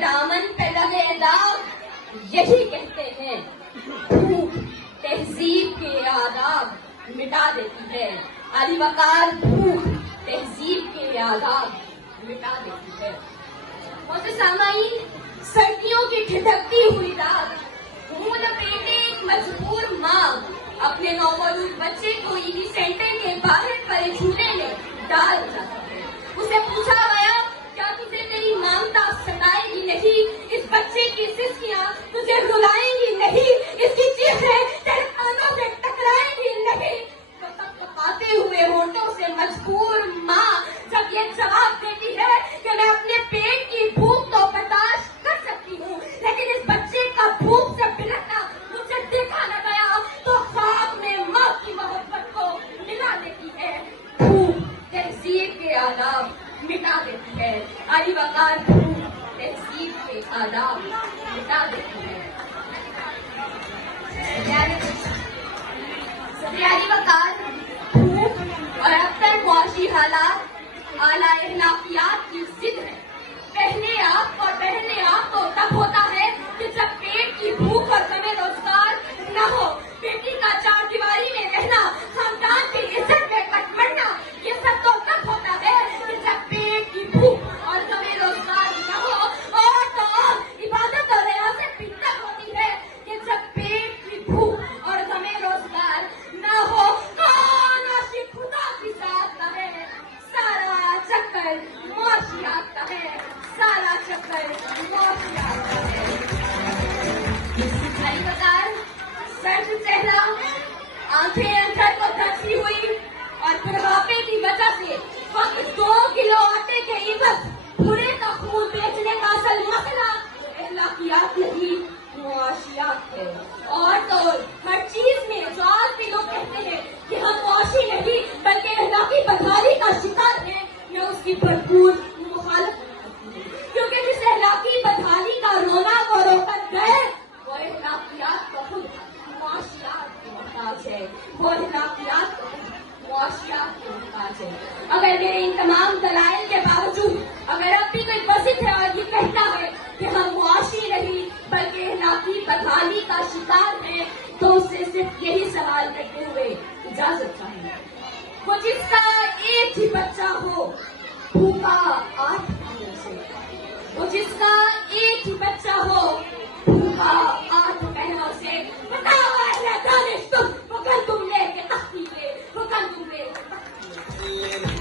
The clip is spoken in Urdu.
دامن پہ لگے داغ یہی کہتے ہیں بھوک تہذیب کے آداب مٹا دیتی ہے. علی وقار بھوک تہذیب کے آداب مٹا دیتی ہے. اور سامعین سردیوں کی ٹھٹکتی ہوئی رات منہ لپیٹے ایک مجبور ماں اپنے نومولود بچے کو عیدی سینٹر کے باہر پڑے جھولے میں ڈال جاتا ہے. اسے پوچھا گیا کیا تجھے تیری مامتا ستائے گی نہیں؟ اس بچے کی سسکیاں تجھے رلائیں گی نہیں؟ اس کی چیخیں تیرے کانوں سے ٹکرائیں گی نہیں؟ کپاتے ہوئے ہونٹوں سے مجبور ماں جب یہ جواب دیتی ہے کہ میں اپنے پیٹ کی بھوک تو برداشت کر سکتی ہوں لیکن اس بچے کا بھوک سے بلکنا مجھے دیکھا نہ گیا تو خواب میں ماں کی محبت کو ملا دیتی ہے. بھوک تہذیب کے آداب مٹا دیتی ہے. علی وقار بھوک تہذیب کے آداب مٹا دیتی ہے. علی وقار بھوک اور ابتر معاشی حالات اعلیٰ اخلاقیات کی ضد ہے. پہلے آپ اور بہنے آپ تو تب ہوتا ہے کہ جب پیٹ کی بھوک اور غم روزگار نہ ہو. بیٹی کا چار دیواری میں رہنا، خاندان کی عزت میں کٹ مرنا، یہ سب تو تب ہوتا ہے کہ جب پیٹ کی بھوک اور غم روزگار نہ ہو. اور عبادت اور ریاضت بھی تب ہوتی ہے کہ جب پیٹ کی بھوک اور غم روزگار نہ ہو. کون عاشق خدا کی ذات کا ہے؟ سارا چکر معاشیات کا ہے. سارا چکر معاشیات کا ہے. علی وقار سرد چہرہ، آنکھیں اندر کو دھسی ہوئی اور بڑھاپے کی وجہ سے فقط 2 کلو آٹے کے عوض بھورے کا خون بیچنے کا اصل مسئلہ اخلاقیات نہیں معاشیات ہے. اور تو ہر چیز میں جو آج بھی لوگ کہتے ہیں کہ ہم معاشی نہیں بلکہ اخلاقی بدحالی کا شکار ہیں، میں اس کی بھرپور مخالفت کرتی ہوں. کیونکہ جس اخلاقی بدحالی کا رونا وہ رو کر گئے وہ اخلاقیات کو خود معاشیات کے محتاج ہے. وہ اخلاقیات کو خود معاشیات کے محتاج ہے. اگر میرے ان تمام دلائل کے باوجود اگر اب بھی کوئی بسط ہے اور یہ کہتا ہے کہ ہم معاشی نہیں بلکہ اخلاقی بدحالی کا شکار ہیں تو اس سے صرف یہی سوال کرتے ہوئے اجازت چاہیے. وہ جس کا ایک ہی بچہ ہو بھوکا 8 مہینوں سے، وہ جس کا ایک ہی بچہ ہو بھوکا 8 مہینوں سے، بتاؤ اہل دانش تم وہ گندم لے کے تختی پہ، وہ گندم لے کے تختی پہ